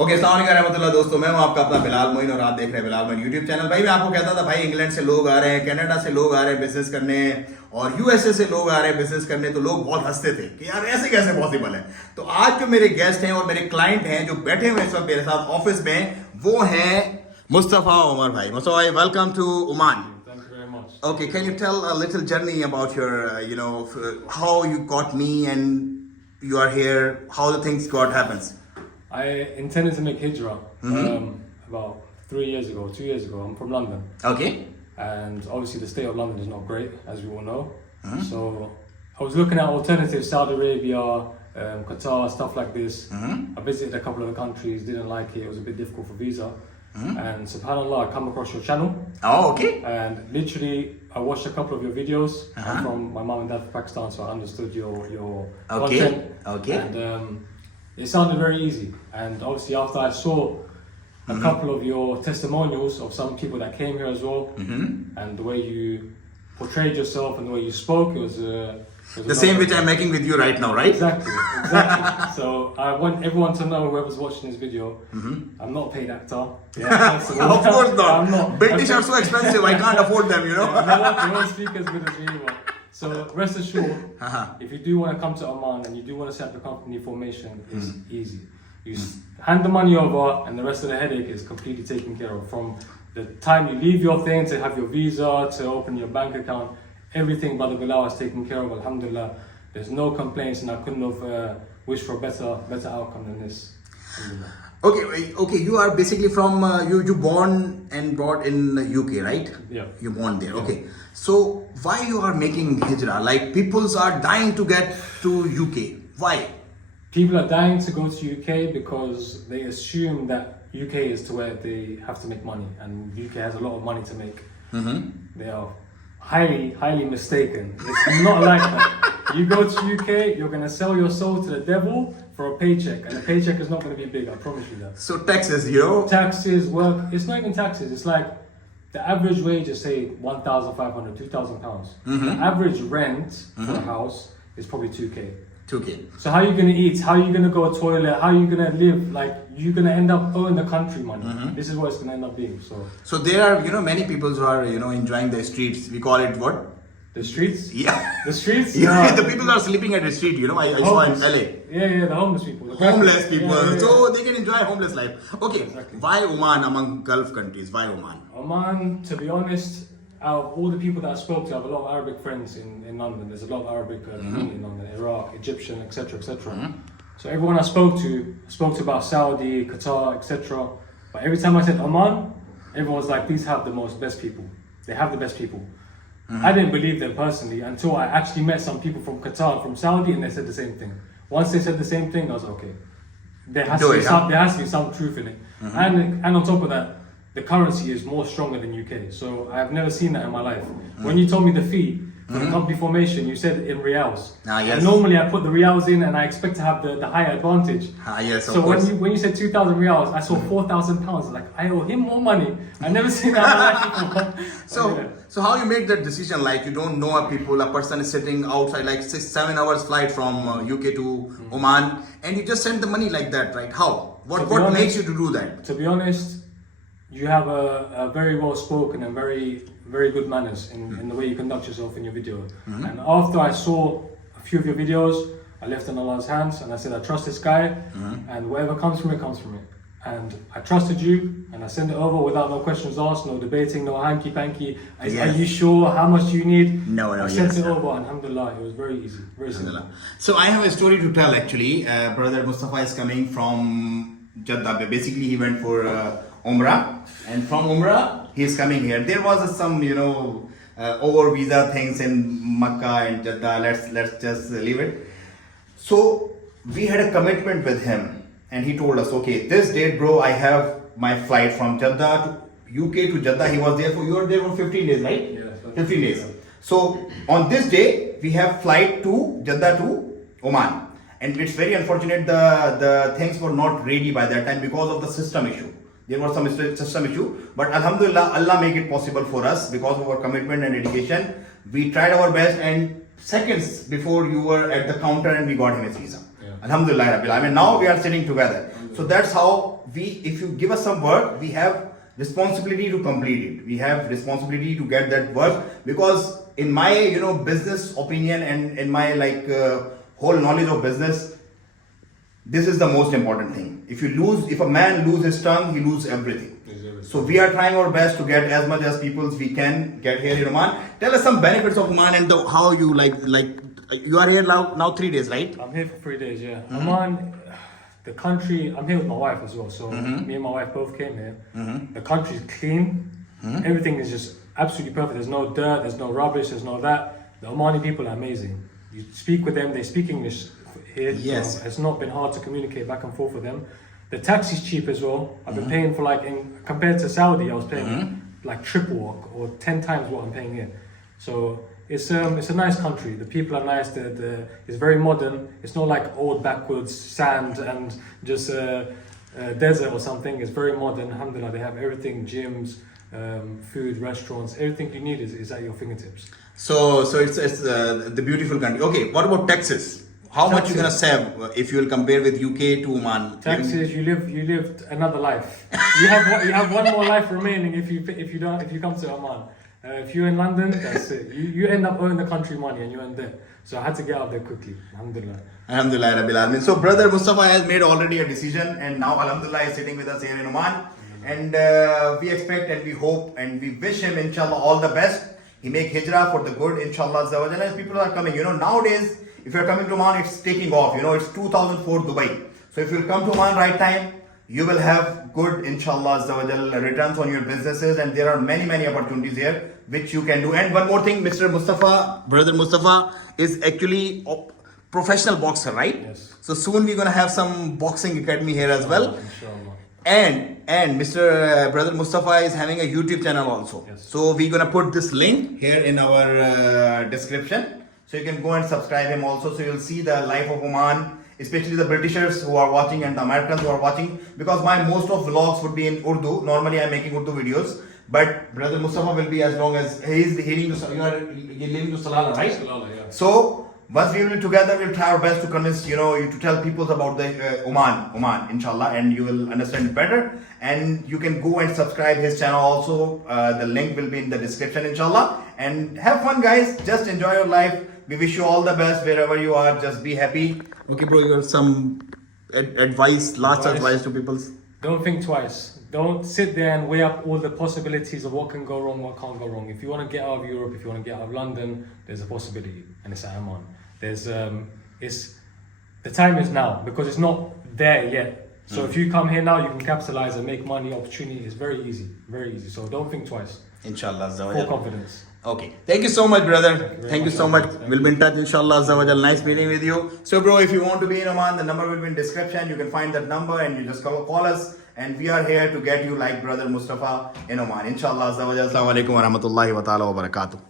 Okay, अस्सलाम वालेकुम रहमतुल्लाह दोस्तों, मैं हूं आपका अपना बिलाल मोइन और आप देख रहे हैं बिलाल मोइन यूट्यूब चैनल। भाई मैं आपको कहता था भाई इंग्लैंड से लोग आ रहे हैं, कनाडा से लोग आ रहे हैं बिजनेस करने और यूएसए से लोग आ रहे हैं बिजनेस करने, तो लोग बहुत हंसते थे कि यार ऐसे कैसे पॉसिबल है। तो आज जो मेरे गेस्ट हैं और मेरे क्लाइंट हैं जो बैठे हुए इस वक्त मेरे साथ ऑफिस में, वो हैं मुस्तफा उमर भाई। मुस्तफा भाई, welcome to Oman. Thank you very much. Okay, can you tell a little journey about your, how you got me and you are here, how the things got happens? I intended to make hijrah about 3 years ago, 2 years ago. I'm from London. Okay. And obviously the state of London is not great, as we all know. So I was looking at alternatives, Saudi Arabia, Qatar, stuff like this. I visited a couple of the countries, didn't like it. It was a bit difficult for visa. And subhanAllah, I come across your channel. Oh, okay. And literally, I watched a couple of your videos. I'm from my mom and dad from Pakistan, so I understood your content. Okay. And it sounded very easy. And obviously, after I saw a couple of your testimonials of some people that came here as well, and the way you portrayed yourself and the way you spoke, it was The same which I'm making with you right now, right? Exactly. So I want everyone to know, whoever's watching this video, I'm not a paid actor. First of all. Of course not. I'm not. British are so expensive, I can't afford them, They won't speak as good as me. So rest assured, if you do want to come to Oman and you do want to set up a company formation, it's easy. You hand the money over and the rest of the headache is completely taken care of. From the time you leave your thing to have your visa, to open your bank account, everything Brother Bilal is taken care of, alhamdulillah. There's no complaints and I couldn't have wished for a better outcome than this. Okay, you are basically from, you born and brought in UK, right? Yeah. You born there, okay. So why you are making hijrah? Like peoples are dying to get to UK. Why? People are dying to go to UK because they assume that UK is to where they have to make money, and UK has a lot of money to make. They are highly mistaken. It's not like that. You go to UK, you're going to sell your soul to the devil for a paycheck, and the paycheck is not going to be big, I promise you that. So taxes, Taxes, work, it's not even taxes, it's like the average wage is say 1,500, 2,000 pounds. The average rent for a house is probably 2k. 2k. So how are you going to eat? How are you going to go to toilet? How are you going to live? Like, you're going to end up owing the country money. This is what it's going to end up being. So there are, many people who are, enjoying the streets. We call it what? The streets? Yeah. The streets? Yeah, the people are sleeping at the street, I saw in LA. Yeah, the homeless people. Homeless people. Yeah. So they can enjoy homeless life. Okay, Exactly. Why Oman among Gulf countries? Why Oman? Oman, to be honest, out of all the people that I spoke to, I have a lot of Arabic friends in London. There's a lot of Arabic community in London, Iraq, Egyptian, etc., etc. So everyone I spoke to about Saudi, Qatar, etc. But every time I said Oman, everyone was like, these have the best people. They have the best people. I didn't believe them personally until I actually met some people from Qatar and from Saudi, and they said the same thing. Once they said the same thing, I was okay. There has to be some truth in it. And on top of that, the currency is more stronger than UK. So I've never seen that in my life. When you told me the fee for the company formation, you said in reals. Yes. And normally I put the reals in and I expect to have the higher advantage. Yes, of so course. when you said 2,000 reals, I saw 4,000 pounds. Like, I owe him more money. I've never seen that in my life before. So how you make that decision? Like, you don't know a person is sitting outside, like 6-7 hours flight from UK to Oman, and you just send the money like that, right? How? What makes you to do that? To be honest, you have a very well spoken and very good manners in the way you conduct yourself in your video. And after I saw a few of your videos, I left in Allah's hands and I said, I trust this guy, and whatever comes from it, comes from it. And I trusted you, and I sent it over without no questions asked, no debating, no hanky-panky. Are you sure? How much do you need? No, I sent it over, and alhamdulillah, it was very easy, very simple. So I have a story to tell actually. Brother Mustafa is coming from Jeddah. Basically, he went for Umrah, and from Umrah, he is coming here. There was some, over visa things in Makkah and Jeddah. Let's just leave it. So we had a commitment with him. And he told us, okay, this date, bro, I have my flight from Jeddah to UK to Jeddah. You were there for 15 days, right? Yeah. 15 days. So on this day, we have flight to Jeddah to Oman. And it's very unfortunate the things were not ready by that time because of the system issue. There was some system issue. But alhamdulillah, Allah make it possible for us because of our commitment and dedication. We tried our best, and seconds before you were at the counter and we got him his visa. Alhamdulillah Rabbil Alamin. Now we are sitting together. So that's how if you give us some work, we have responsibility to complete it. We have responsibility to get that work, because in my business opinion and in my whole knowledge of business, this is the most important thing. If a man loses his tongue, he loses everything. So we are trying our best to get as much as people we can get here in Oman. Tell us some benefits of Oman and how you like. You are here now 3 days, right? I'm here for 3 days, yeah. Oman, the country, I'm here with my wife as well, so me and my wife both came here. The country is clean, everything is just absolutely perfect. There's no dirt, there's no rubbish, there's no that. The Omani people are amazing. You speak with them, they speak English here. Yes. So it's not been hard to communicate back and forth with them. The taxi's cheap as well. I've been paying for compared to Saudi, I was paying like triple or 10 times what I'm paying here. So it's a nice country. The people are nice. It's very modern. It's not like old backwoods sand and just desert or something. It's very modern. Alhamdulillah, they have everything: gyms, food, restaurants. Everything you need is at your fingertips. So it's the beautiful country. Okay, what about taxes? How much you gonna save if you will compare with UK to Oman? Taxes, you lived another life. You have one more life remaining if you come to Oman. If you're in London, that's it. You end up owing the country money and you end there. So I had to get out there quickly. Alhamdulillah. Alhamdulillah Rabbil Alamin. So brother Mustafa has made already a decision, and now Alhamdulillah is sitting with us here in Oman. And we expect and we hope and we wish him inshallah all the best. He make hijrah for the good inshallah. As people are coming, nowadays if you're coming to Oman, it's taking off. It's 2004 Dubai. So if you'll come to Oman right time, you will have good inshallah returns on your businesses, and there are many opportunities here which you can do. And one more thing, brother Mustafa is actually a professional boxer, right? Yes. So soon we're gonna have some boxing academy here as well. Inshallah. And Mr. Brother Mustafa is having a YouTube channel also. Yes. So we're gonna put this link here in our description. So you can go and subscribe him also. So you'll see the life of Oman, especially the Britishers who are watching and the Americans who are watching. Because my most of vlogs would be in Urdu. Normally I'm making Urdu videos. But Brother Mustafa will be as long as he is heading to, you are living to Salalah, right? Salalah, yeah. So once we will be together, we'll try our best to convince you to tell people about the Oman, inshallah, and you will understand it better. And you can go and subscribe his channel also. The link will be in the description, inshallah. And have fun, guys. Just enjoy your life. We wish you all the best wherever you are. Just be happy. Okay, bro, you have some last advice to people. Don't think twice. Don't sit there and weigh up all the possibilities of what can go wrong, what can't go wrong. If you want to get out of Europe, if you want to get out of London, there's a possibility, and it's at Oman. The time is now, because it's not there yet. So if you come here now, you can capitalize and make money. Opportunity is very easy. So don't think twice. Inshallah. Full confidence. Okay. Thank you so much, brother. Thank you so much. We'll be in touch, inshallah. Nice meeting with you. So, bro, if you want to be in Oman, the number will be in description. You can find that number and you just call us. And we are here to get you like brother Mustafa in Oman. Inshallah. Assalamu alaikum wa rahmatullahi wa ta'ala wa barakatuh.